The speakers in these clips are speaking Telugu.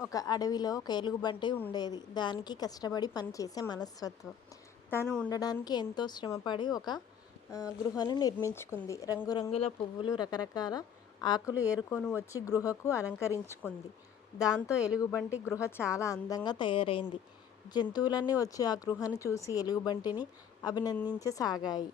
ఒక అడవిలో ఒక ఎలుగుబంటి ఉండేది. దానికి కష్టపడి పనిచేసే మనస్తత్వం. తను ఉండడానికి ఎంతో శ్రమపడి ఒక గృహను నిర్మించుకుంది. రంగురంగుల పువ్వులు, రకరకాల ఆకులు ఏరుకొని వచ్చి గృహకు అలంకరించుకుంది. దాంతో ఎలుగుబంటి గృహ చాలా అందంగా తయారైంది. జంతువులన్నీ వచ్చి ఆ గృహను చూసి ఎలుగుబంటిని అభినందించసాగాయి.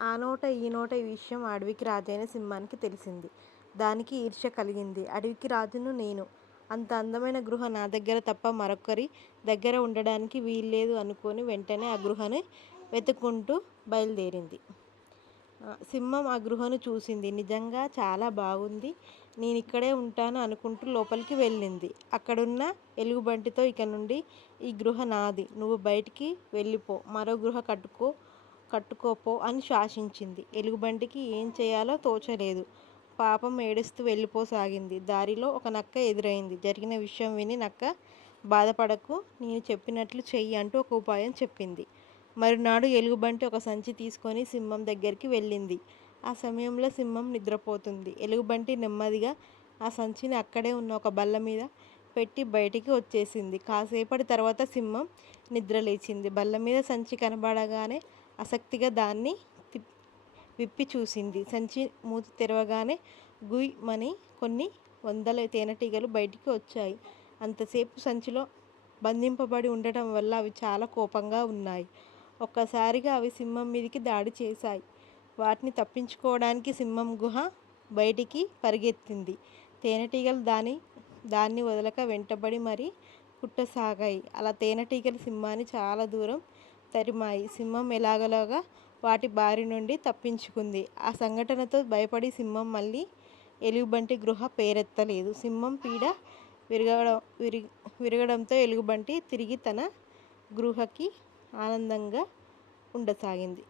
ఆ నోట ఈ నోట ఈ విషయం అడవికి రాజైన సింహానికి తెలిసింది. దానికి ఈర్ష్య కలిగింది. అడవికి రాజును నేను. అంత అందమైన గృహ నా దగ్గర తప్ప మరొకరి దగ్గర ఉండడానికి వీల్లేదు అనుకొని వెంటనే ఆ గృహను వెతుక్కుంటూ బయలుదేరింది. సింహం ఆ గృహను చూసింది. నిజంగా చాలా బాగుంది. నేను ఇక్కడే ఉంటాను అనుకుంటూ లోపలికి వెళ్ళింది. అక్కడున్న ఎలుగుబంటితో ఇక నుండి ఈ గృహ నాది. నువ్వు బయటికి వెళ్ళిపో. మరో గృహ కట్టుకోపో అని శాసించింది. ఎలుగుబంటికి ఏం చేయాలో తోచలేదు. పాపం ఏడుస్తూ వెళ్ళిపోసాగింది. దారిలో ఒక నక్క ఎదురైంది. జరిగిన విషయం విని నక్క బాధపడకు, నేను చెప్పినట్లు చెయ్యి అంటూ ఒక ఉపాయం చెప్పింది. మరునాడు ఎలుగుబంటి ఒక సంచి తీసుకొని సింహం దగ్గరికి వెళ్ళింది. ఆ సమయంలో సింహం నిద్రపోతుంది. ఎలుగుబంటి నెమ్మదిగా ఆ సంచిని అక్కడే ఉన్న ఒక బల్ల మీద పెట్టి బయటికి వచ్చేసింది. కాసేపటి తర్వాత సింహం నిద్రలేచింది. బల్ల మీద సంచి కనబడగానే ఆసక్తిగా దాన్ని విప్పి చూసింది. సంచి మూతి తెరవగానే గుయ్ మని కొన్ని వందల తేనెటీగలు బయటికి వచ్చాయి. అంతసేపు సంచిలో బంధింపబడి ఉండటం వల్ల అవి చాలా కోపంగా ఉన్నాయి. ఒక్కసారిగా అవి సింహం మీదికి దాడి చేశాయి. వాటిని తప్పించుకోవడానికి సింహం గుహ బయటికి పరిగెత్తింది. తేనెటీగలు దాన్ని వదలక వెంటబడి మరీ కుట్టసాగాయి. అలా తేనెటీగలు సింహాన్ని చాలా దూరం తరిమాయి. సింహం ఎలాగోలాగా వాటి బారి నుండి తప్పించుకుంది. ఆ సంఘటనతో భయపడి సింహం మళ్ళీ ఎలుగుబంటి గృహ పేరెత్తలేదు. సింహం పీడ విరగడంతో ఎలుగుబంటి తిరిగి తన గృహకి ఆనందంగా ఉండసాగింది.